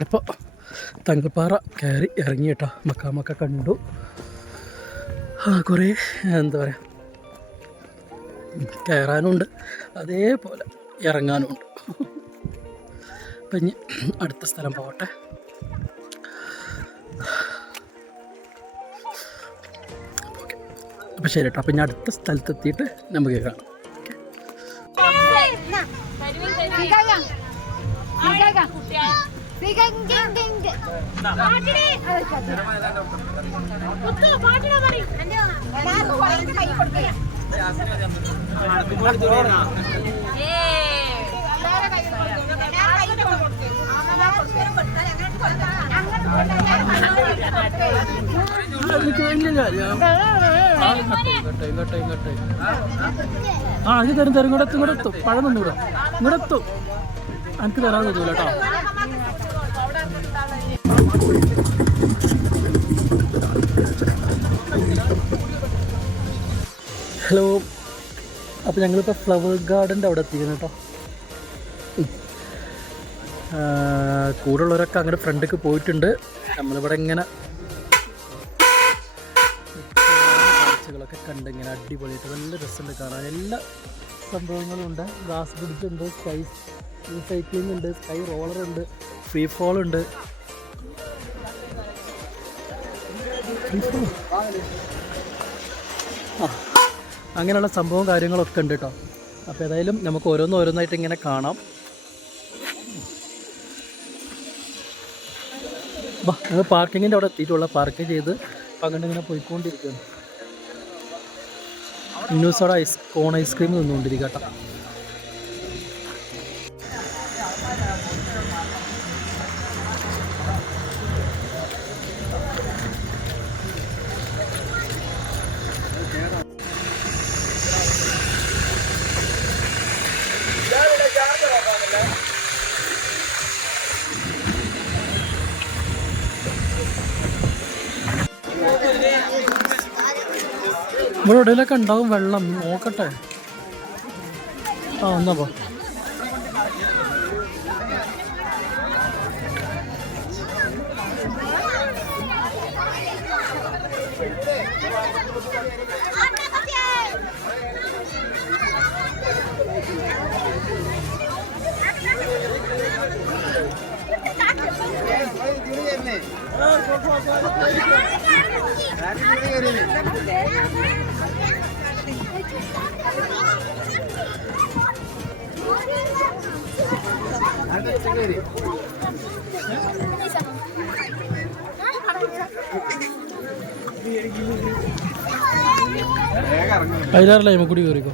അപ്പോൾ തങ്കപ്പാറ കയറി ഇറങ്ങി കേട്ടോ. മക്കാമൊക്കെ കണ്ടു. ആ കുറേ എന്താ പറയുക കയറാനുണ്ട്. അതേപോലെ ഇറങ്ങാനുണ്ട്. അപ്പം ഇനി അടുത്ത സ്ഥലം പോകട്ടെ. അപ്പോൾ ശരി കേട്ടോ. അപ്പം ഇനി അടുത്ത സ്ഥലത്തെത്തിയിട്ട് നമുക്ക് കാണാം. ആ അത് തരും തരും. ഇങ്ങോട്ടെത്തും ഇങ്ങോട്ടെത്തും പഴം തന്നു ഇങ്ങോട്ടെത്തും എനിക്ക് തരാൻ പറ്റൂല കേട്ടോ. ഹലോ അപ്പോൾ ഞങ്ങളിപ്പോൾ ഫ്ലവർ ഗാർഡന്റെ അവിടെ എത്തിക്കുന്നു കേട്ടോ. കൂടെ ഉള്ളവരൊക്കെ അങ്ങനെ ഫ്രണ്ടിലേക്ക് പോയിട്ടുണ്ട്. നമ്മളിവിടെ ഇങ്ങനെ കാഴ്ചകളൊക്കെ കണ്ട് ഇങ്ങനെ അടിപൊളിയായിട്ട് നല്ല രസമുണ്ട് കാണാൻ. എല്ലാ സംഭവങ്ങളും ഉണ്ട്. ഗ്ലാസ് ബ്രിഡ്ജ് ഉണ്ട് സ്കൈ സൈക്ലിംഗ് ഉണ്ട് സ്കൈ റോളർ ഉണ്ട് ഫ്രീ ഫോൾ ഉണ്ട്. അങ്ങനെയുള്ള സംഭവം കാര്യങ്ങളൊക്കെ ഉണ്ട് കേട്ടോ അപ്പോൾ ഏതായാലും നമുക്ക് ഓരോന്ന് ഓരോന്നായിട്ട് ഇങ്ങനെ കാണാം. ഞങ്ങൾ പാർക്കിങ്ങിന്റെ അവിടെ എത്തിയിട്ടുള്ള പാർക്ക് ചെയ്ത് പോയിക്കൊണ്ടിരിക്കുന്നു ഇങ്ങനെ പോയിക്കൊണ്ടിരിക്കുന്നു ന്യൂസോടെ ഐസ് കോൺ ഐസ്ക്രീം തിന്നുകൊണ്ടിരിക്കുക ഇവിടെ എവിടെയെങ്കിലൊക്കെ ഉണ്ടാവും വെള്ളം നോക്കട്ടെ ആ എന്നാ പോ അതിലാറല്ല അതിമക്കൂടി കയറിക്കോ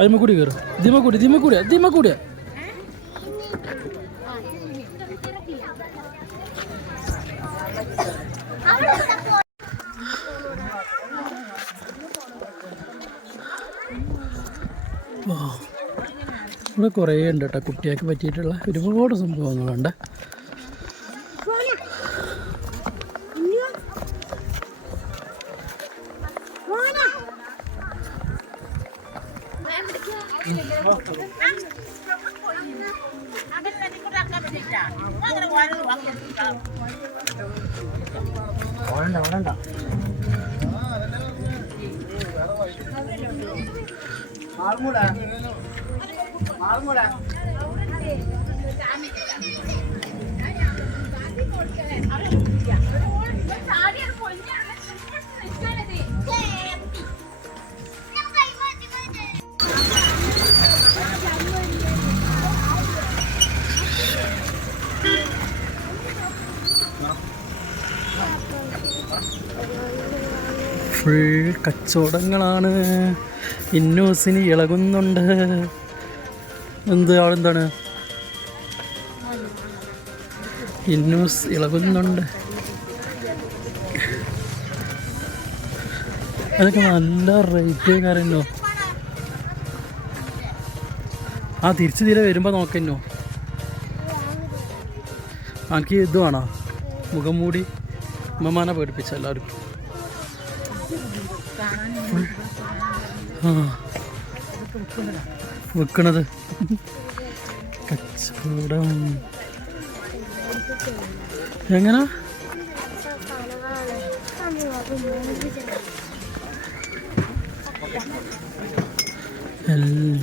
അതിമക്കൂടി കയറും ദിമക്കൂടി ദിമക്കൂടിയാ ദിമക്കൂടിയാ വാ. ഇവിടെ കുറേ ഉണ്ട് കേട്ടോ കുട്ടിയൊക്കെ പറ്റിയിട്ടുള്ള ഒരുപാട് സംഭവങ്ങളുണ്ട്. ഫുൾ കച്ചവടങ്ങളാണ്. ഇന്നോസിന് ഇളകുന്നുണ്ട്. എന്ത് ആളെന്താണ്? ഇന്നൂസ് ഇളകുന്നുണ്ട്. അതൊക്കെ നല്ല റേറ്റ് കാര്യമല്ലോ ആ തിരിച്ചു തീരെ വരുമ്പോൾ നോക്കന്നോ? എനിക്ക് ഇത് വേണോ? മുഖം മൂടി ഉമ്മമാനെ പേടിപ്പിച്ച എല്ലാവരും. ആ. വിൽക്കണത് കച്ചവടം. എങ്ങനെ?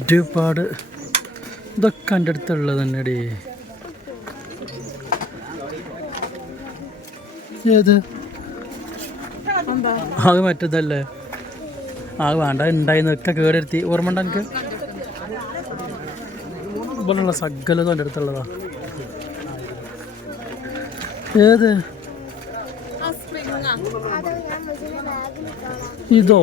ഒരുപാട് ഇതൊക്കെ എന്റെ അടുത്തുള്ളത് തന്നെടി. ഏത്? അത് മറ്റതല്ലേ. ആ വേണ്ട ഉണ്ടായിരുന്നൊക്കെ കേടെടുത്തി ഓർമ്മ ഉണ്ടോ എനിക്ക് ഇതുപോലുള്ള സകലതും എന്റെ അടുത്തുള്ളതാ. ഏത്? ഇതോ?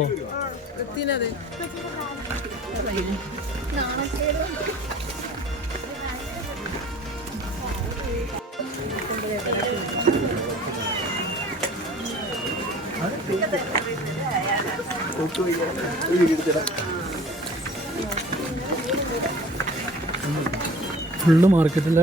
ഫുള്ള് മാർക്കറ്റില്ല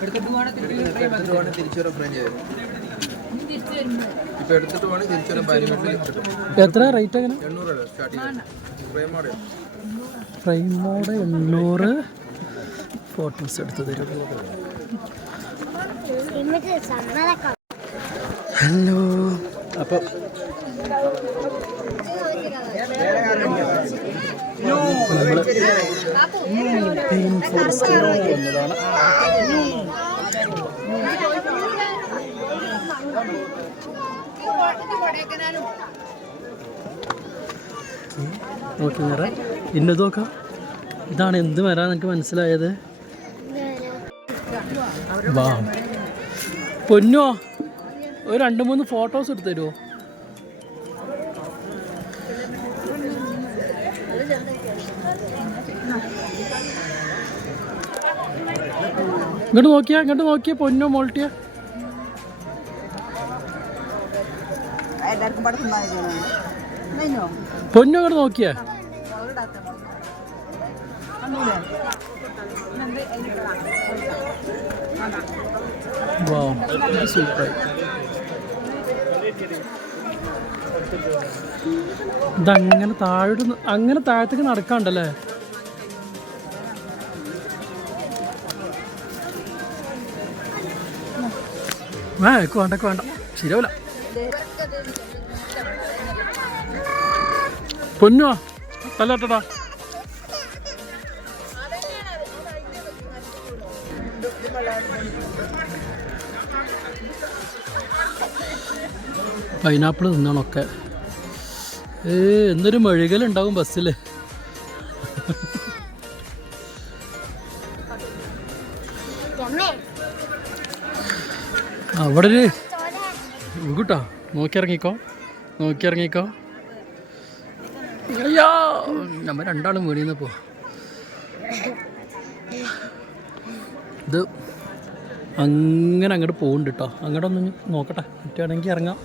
എടുത്തിട്ട് വേണം തിരിച്ചു വരാൻ ഫ്രെയിം ചെയ്ത് ഇപ്പൊ എടുത്തിട്ട് വേണം തിരിച്ചു പാരിമെന്റിൽ എത്ര റേറ്റ് അങ്ങനെ എണ്ണൂറ് സ്റ്റാർട്ടിങ് ഫ്രെയിം മോഡൽ ഫ്രെയിം ഫ്രെയിമോടെ എണ്ണൂറ് ഫോട്ടോസ് എടുത്ത് തരും. ഹലോ അപ്പോൾ നമ്മൾ പെയിൻ ഫോറസ്റ്റിലേക്ക് വന്നതാണ് നോക്കി നേരെ ഇന്നത് നോക്കാം. ഇതാണ് എന്ത് വരാൻ എനിക്ക് മനസ്സിലായത്? വാ. പൊന്നോ? ഒരു രണ്ട് മൂന്ന് ഫോട്ടോസ് എടുത്തു തരുമോ ഇങ്ങോട്ട് നോക്കിയാ ഇങ്ങോട്ട് നോക്കിയ പൊന്നോ മോൾട്ടിയ. പൊന്നു ഇങ്ങോട്ട് നോക്കിയ. സൂപ്പർ ഇതങ്ങനെ താഴോട്ട് അങ്ങനെ താഴത്തേക്ക് നടക്കാണ്ടല്ലേ? ആ എക്ക് വേണ്ട എക്ക് വേണ്ട. ശരിയാവില്ല പൊന്നോ? തല്ലാട്ടടാ. പൈനാപ്പിൾ തിന്നണമൊക്കെ ഏ എന്നൊരു മെഴുകലുണ്ടാവും ബസ്സിൽ അവിടെ ഒരു കൂട്ടോ നോക്കിയിറങ്ങിക്കോ നോക്കിയിറങ്ങിക്കോ. അയ്യോ നമ്മ രണ്ടാളും വീണിന്ന് പോ. ഇത് അങ്ങനെ അങ്ങോട്ട് പോകുന്നുണ്ട് കേട്ടോ അങ്ങോട്ടൊന്ന് നോക്കട്ടെ. പറ്റുകയാണെങ്കിൽ ഇറങ്ങാം